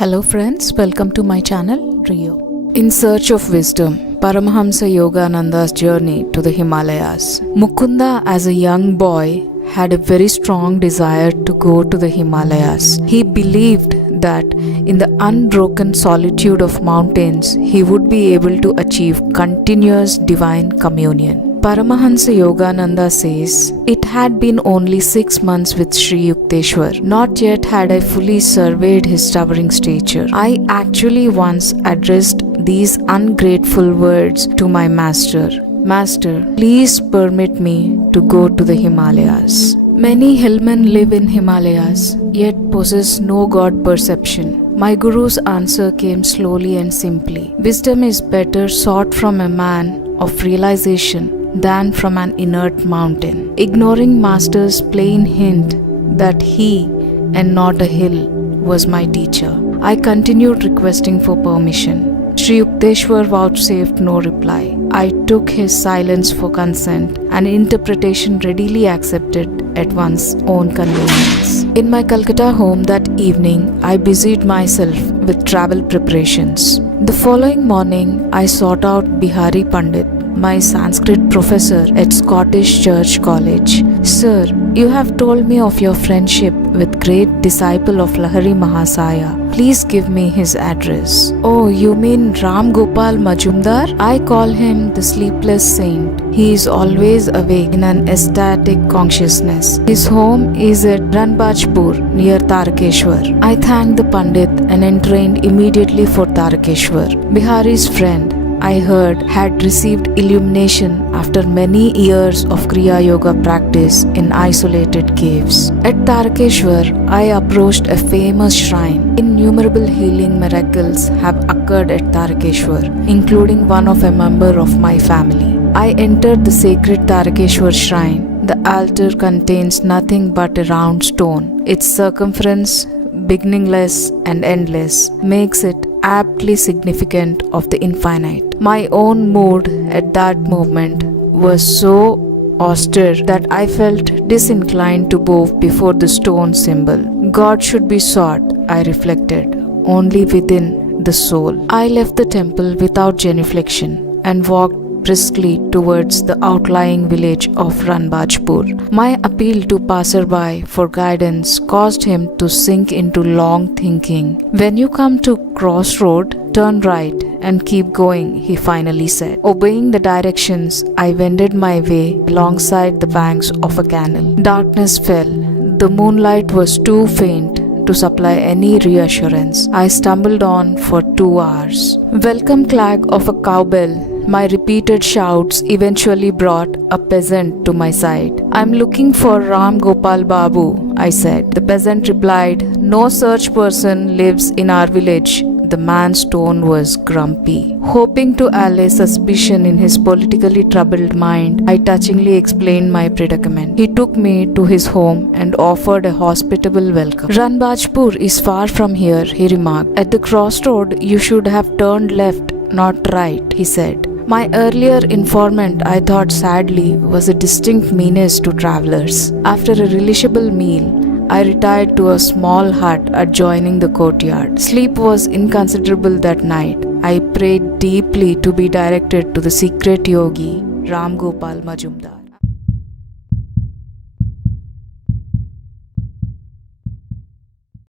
Hello friends, welcome to my channel Rio. In search of wisdom, Paramahansa Yogananda's journey to the Himalayas. Mukunda as a young boy had a very strong desire to go to the Himalayas. He believed that in the unbroken solitude of mountains, he would be able to achieve continuous divine communion. Paramahansa Yogananda says, "It had been only 6 months with Sri Yukteswar. Not yet had I fully surveyed his towering stature. I actually once addressed these ungrateful words to my master. Master, please permit me to go to the Himalayas. Many hillmen live in Himalayas, yet possess no God perception." My Guru's answer came slowly and simply. Wisdom is better sought from a man of realization than from an inert mountain. Ignoring Master's plain hint that he and not a hill was my teacher, I continued requesting for permission. Sri Yukteswar vouchsafed no reply. I took his silence for consent, an interpretation readily accepted at one's own convenience. In my Calcutta home that evening, I busied myself with travel preparations. The following morning, I sought out Bihari Pandit, my Sanskrit professor at Scottish Church College. "Sir, you have told me of your friendship with great disciple of lahirimahasaya. Please give me his address." "Oh, you mean Ram Gopal Majumdar? I call him the sleepless saint. He is always awake in an ecstatic consciousness. His home is at Ranbajpur near Tarakeshwar." I thanked the Pandit and entrained immediately for Tarakeshwar. Bihari's friend, I heard, had received illumination after many years of Kriya Yoga practice in isolated caves. At Tarakeshwar, I approached a famous shrine. Innumerable healing miracles have occurred at Tarakeshwar, including one of a member of my family. I entered the sacred Tarakeshwar shrine. The altar contains nothing but a round stone. Its circumference, beginningless and endless, makes it aptly significant of the infinite. My own mood at that moment was so austere that I felt disinclined to bow before the stone symbol. God should be sought, I reflected, only within the soul. I left the temple without genuflection and walked briskly towards the outlying village of Ranbajpur. My appeal to passerby for guidance caused him to sink into long thinking. "When you come to crossroad, turn right and keep going," he finally said. Obeying the directions, I wended my way alongside the banks of a canal. Darkness fell. The moonlight was too faint to supply any reassurance. I stumbled on for 2 hours. Welcome clag of a cowbell, my repeated shouts eventually brought a peasant to my side. "I'm looking for Ram Gopal Babu," I said. The peasant replied, "No such person lives in our village." The man's tone was grumpy. Hoping to allay suspicion in his politically troubled mind, I touchingly explained my predicament. He took me to his home and offered a hospitable welcome. "Ranbajpur is far from here," he remarked. "At the crossroad, you should have turned left, not right," he said. My earlier informant, I thought sadly, was a distinct menace to travelers. After a relishable meal, I retired to a small hut adjoining the courtyard. Sleep was inconsiderable that night. I prayed deeply to be directed to the secret yogi, Ram Gopal Majumdar.